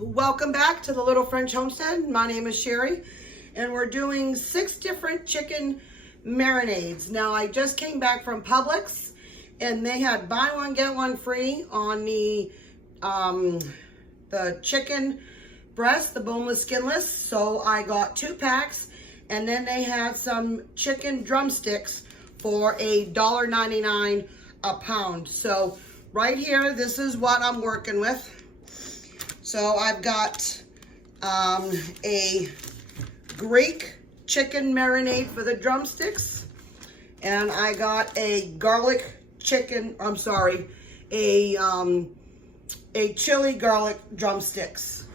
Welcome back to the Little French Homestead. My name is Sherry, and we're doing 6 different chicken marinades. Now, I just came back from Publix, and they had buy one, get one free on the chicken breast, the boneless, skinless. So I got 2 packs, and then they had some chicken drumsticks for $1.99 a pound. So right here, this is what I'm working with. So I've got a Greek chicken marinade for the drumsticks, and I got a garlic chicken, a chili garlic drumsticks.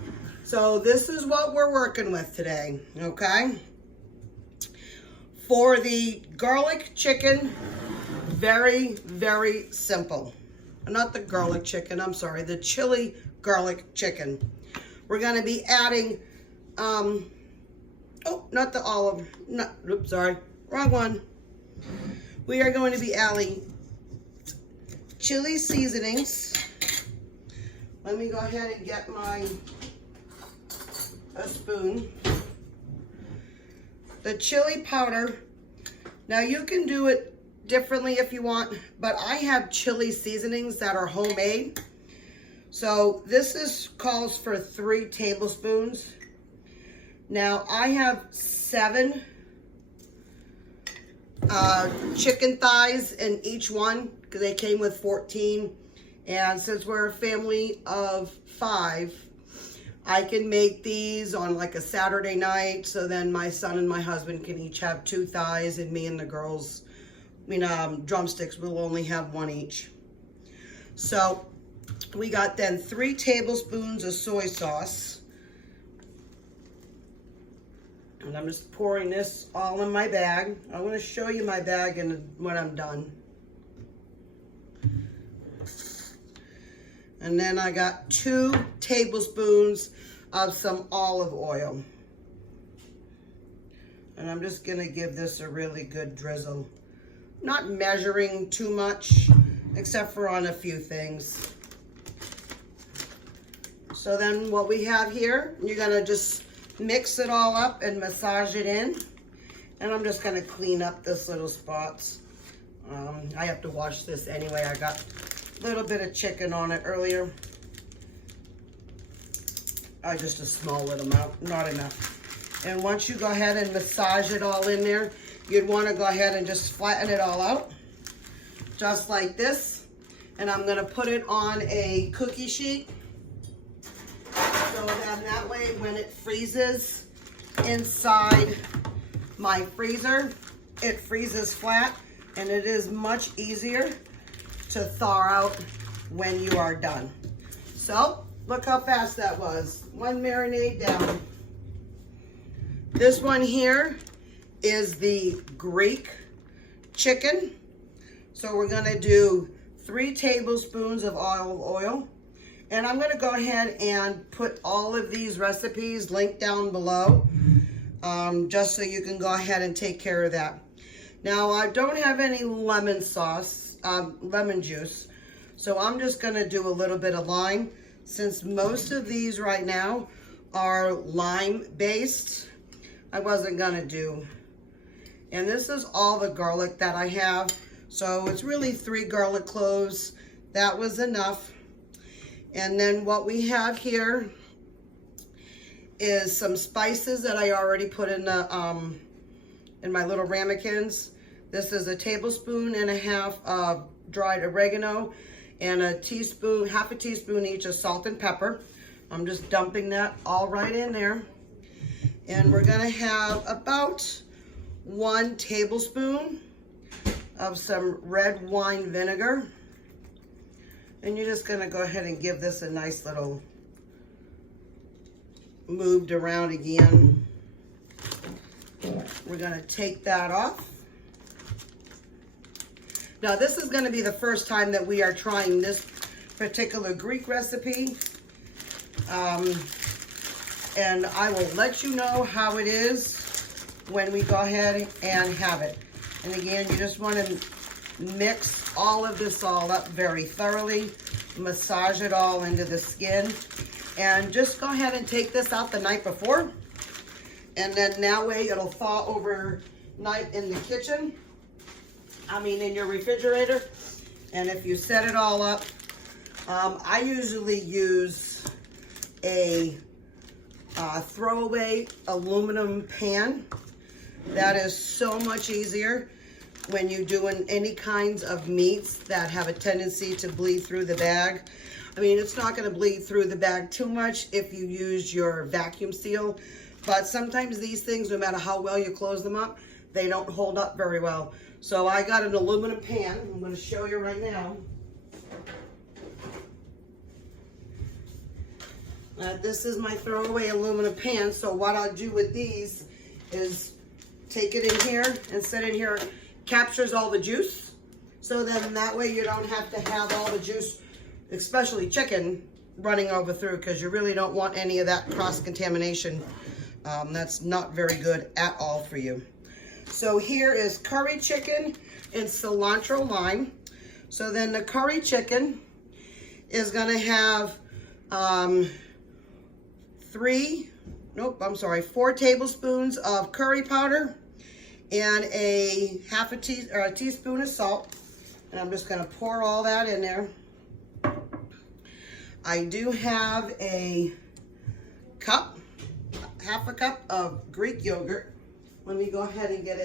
So this is what we're working with today, okay? For the garlic chicken, very, very simple. Not the garlic chicken, I'm sorry, the chili garlic chicken. We're gonna be adding, not the olive, oops, sorry, wrong one. We are going to be adding chili seasonings. Let me go ahead and get a spoon. The chili powder. Now you can do it differently if you want, but I have chili seasonings that are homemade. So this calls for 3 tablespoons. Now I have 7 chicken thighs in each one because they came with 14. And since we're a family of 5, I can make these on like a Saturday night. So then my son and my husband can each have 2 thighs, and me and the girls, drumsticks, will only have 1 each. So we got then 3 tablespoons of soy sauce. And I'm just pouring this all in my bag. I want to show you my bag and when I'm done. And then I got 2 tablespoons of some olive oil. And I'm just going to give this a really good drizzle. Not measuring too much, except for on a few things. So then what we have here, you're gonna just mix it all up and massage it in. And I'm just gonna clean up this little spots. I have to wash this anyway. I got a little bit of chicken on it earlier. Just a small little amount, not enough. And once you go ahead and massage it all in there, you'd wanna go ahead and just flatten it all out, just like this. And I'm gonna put it on a cookie sheet. So that way when it freezes inside my freezer, it freezes flat, and it is much easier to thaw out when you are done. So look how fast that was. 1 marinade down. This one here is the Greek chicken. So we're gonna do 3 tablespoons of olive oil. And I'm gonna go ahead and put all of these recipes linked down below, just so you can go ahead and take care of that. Now, I don't have any lemon juice, so I'm just gonna do a little bit of lime, since most of these right now are lime based. I wasn't gonna do. And this is all the garlic that I have. So it's really 3 garlic cloves. That was enough. And then what we have here is some spices that I already put in the in my little ramekins. This is 1.5 tablespoons of dried oregano and half a teaspoon each of salt and pepper. I'm just dumping that all right in there. And we're gonna have about 1 tablespoon of some red wine vinegar. And you're just gonna go ahead and give this a nice little moved around again. We're gonna take that off. Now this is gonna be the first time that we are trying this particular Greek recipe. And I will let you know how it is when we go ahead and have it. And again, you just wanna mix all of this all up very thoroughly, massage it all into the skin. And just go ahead and take this out the night before. And then that way it'll thaw overnight in the kitchen. In your refrigerator. And if you set it all up, I usually use a throwaway aluminum pan. That is so much easier when you're doing any kinds of meats that have a tendency to bleed through the bag. It's not going to bleed through the bag too much if you use your vacuum seal, but sometimes these things, no matter how well you close them up, they don't hold up very well. So I got an aluminum pan. I'm going to show you right now. This is my throwaway aluminum pan. So what I'll do with these is take it in here and set it in here. It captures all the juice. So then that way you don't have to have all the juice, especially chicken, running over through, because you really don't want any of that cross-contamination. That's not very good at all for you. So here is curry chicken and cilantro lime. So then the curry chicken is going to have 4 tablespoons of curry powder and a teaspoon of salt. And I'm just going to pour all that in there. I do have a cup, half a cup of Greek yogurt. Let me go ahead and get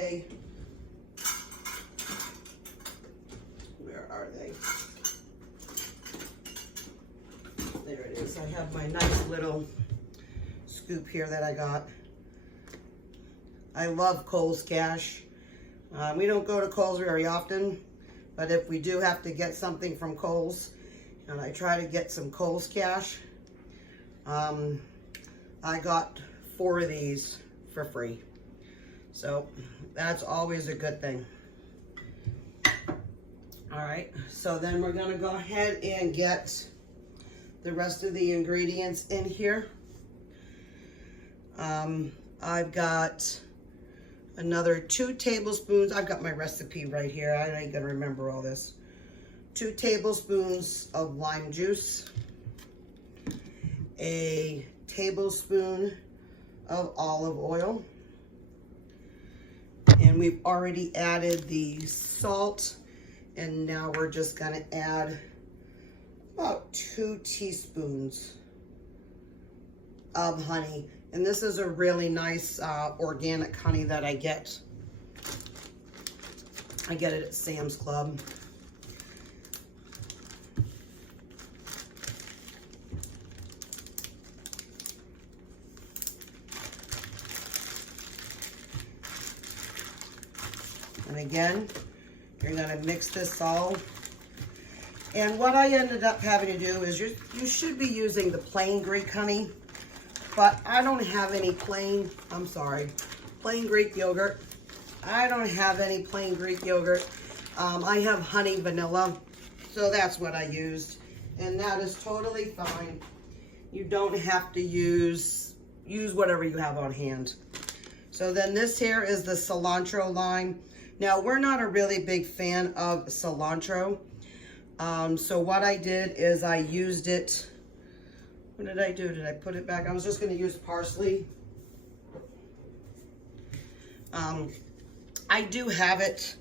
where are they? There it is. I have my nice little scoop here that I got. I love Kohl's Cash. We don't go to Kohl's very often, but if we do have to get something from Kohl's, and I try to get some Kohl's Cash, I got 4 of these for free. So that's always a good thing. All right, so then we're gonna go ahead and get the rest of the ingredients in here. I've got another 2 tablespoons. I've got my recipe right here. I ain't gonna remember all this. 2 tablespoons of lime juice, a tablespoon of olive oil, and we've already added the salt, and now we're just gonna add about 2 teaspoons of honey. And this is a really nice organic honey that I get. I get it at Sam's Club. And again, you're gonna mix this all. And what I ended up having to do is you should be using the plain Greek honey, but I don't have any plain Greek yogurt. I don't have any plain Greek yogurt. I have honey vanilla, so that's what I used. And that is totally fine. You don't have to use whatever you have on hand. So then this here is the cilantro lime. Now, we're not a really big fan of cilantro. So what I did is I used it. What did I do? Did I put it back? I was just going to use parsley. I do have it,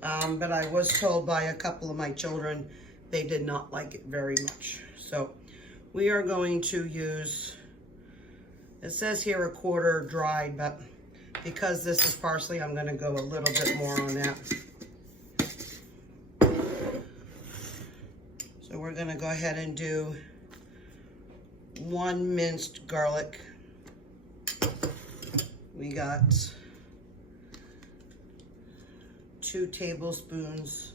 but I was told by a couple of my children they did not like it very much. So we are going to use, it says here 1/4 dried, but because this is parsley, I'm going to go a little bit more on that. So we're going to go ahead and do 1 minced garlic. We got 2 tablespoons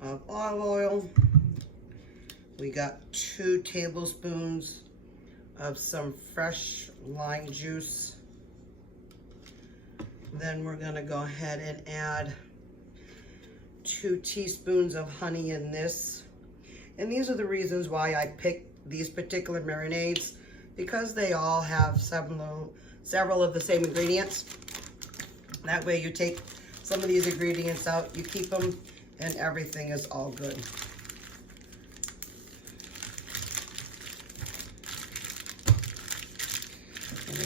of olive oil. We got 2 tablespoons of some fresh lime juice. Then we're going to go ahead and add 2 teaspoons of honey in this. And these are the reasons why I picked these particular marinades, because they all have several of the same ingredients. That way you take some of these ingredients out, you keep them, and everything is all good.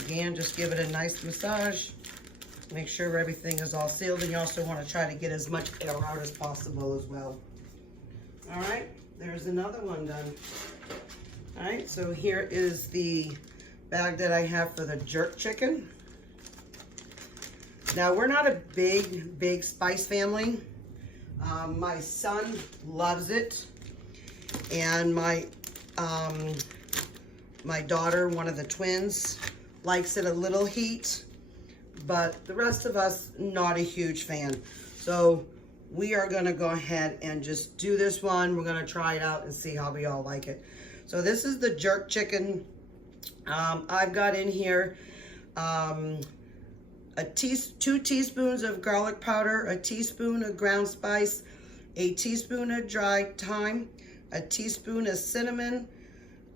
Again, just give it a nice massage. Make sure everything is all sealed, and you also want to try to get as much air out as possible as well. All right, there's another one done. All right, so here is the bag that I have for the jerk chicken. Now, we're not a big spice family. My son loves it, and my daughter, one of the twins, likes it a little heat, but the rest of us, not a huge fan. So we are gonna go ahead and just do this one. We're gonna try it out and see how we all like it. So this is the jerk chicken. I've got in here 2 teaspoons of garlic powder, a teaspoon of ground spice, a teaspoon of dried thyme, a teaspoon of cinnamon,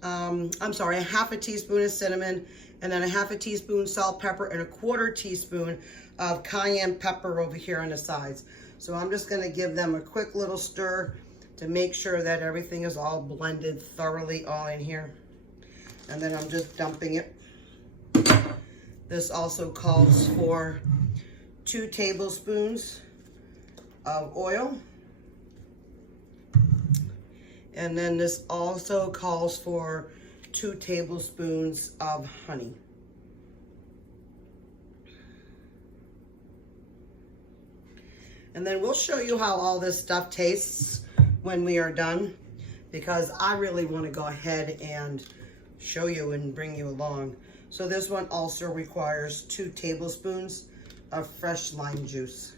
a half a teaspoon of cinnamon, and then a half a teaspoon salt, pepper, and a 1/4 teaspoon of cayenne pepper over here on the sides. So I'm just gonna give them a quick little stir to make sure that everything is all blended thoroughly all in here. And then I'm just dumping it. This also calls for 2 tablespoons of oil. And then this also calls for 2 tablespoons of honey. And then we'll show you how all this stuff tastes when we are done, because I really want to go ahead and show you and bring you along. So this one also requires 2 tablespoons of fresh lime juice.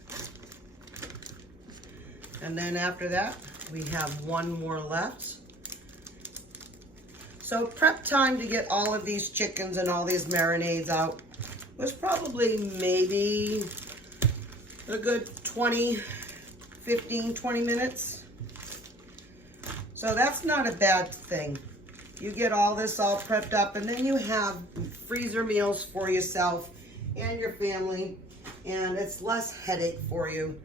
And then after that, we have 1 more left. So prep time to get all of these chickens and all these marinades out was probably maybe a good 15, 20 minutes. So that's not a bad thing. You get all this all prepped up, and then you have freezer meals for yourself and your family, and it's less headache for you.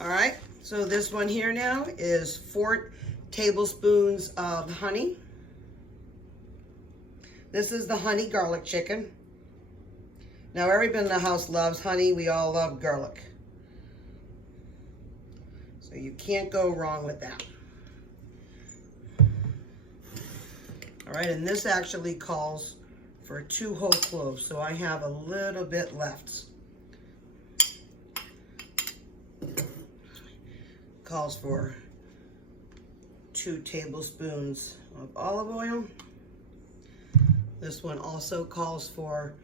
All right, so this one here now is 4 tablespoons of honey. This is the honey garlic chicken. Now, everybody in the house loves honey. We all love garlic. So you can't go wrong with that. All right, and this actually calls for 2 whole cloves, so I have a little bit left. Calls for 2 tablespoons of olive oil. This one also calls for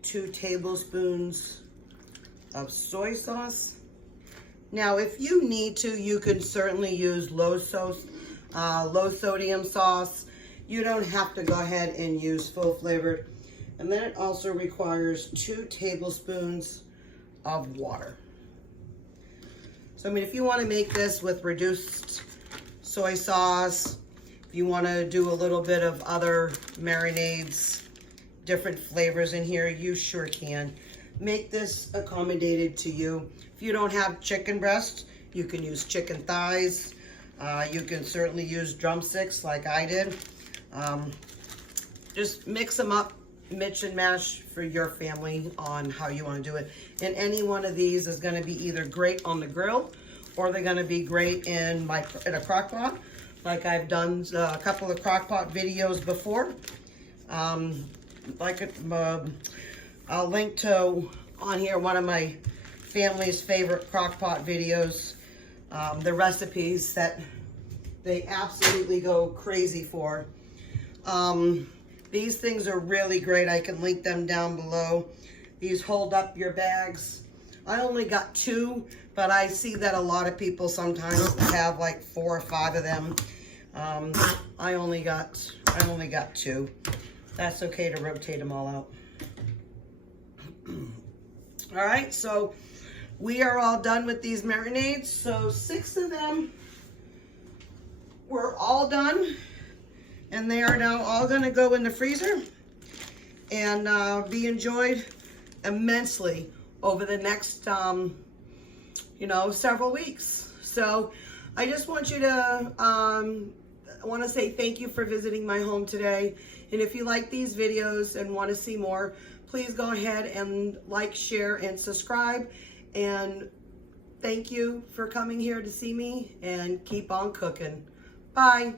2 tablespoons of soy sauce. Now, if you need to, you can certainly use low sodium sauce. You don't have to go ahead and use full flavored. And then it also requires 2 tablespoons of water. So, I mean, if you want to make this with reduced soy sauce, if you want to do a little bit of other marinades, different flavors in here, you sure can. Make this accommodated to you. If you don't have chicken breast, you can use chicken thighs. You can certainly use drumsticks like I did. Just mix them up, mix and mash for your family on how you want to do it. And any one of these is going to be either great on the grill, or they're going to be great in a crock pot, like I've done a couple of crock pot videos before. I'll link to on here one of my family's favorite crock pot videos, the recipes that they absolutely go crazy for. These things are really great. I can link them down below. These hold up your bags. I only got 2, but I see that a lot of people sometimes have like 4 or 5 of them. I only got 2. That's okay to rotate them all out. All right, so we are all done with these marinades. So 6 of them were all done, and they are now all gonna go in the freezer and be enjoyed immensely over the next, several weeks. So I just want you to want to say thank you for visiting my home today. And if you like these videos and want to see more, please go ahead and like, share, and subscribe. And thank you for coming here to see me, and keep on cooking. Bye.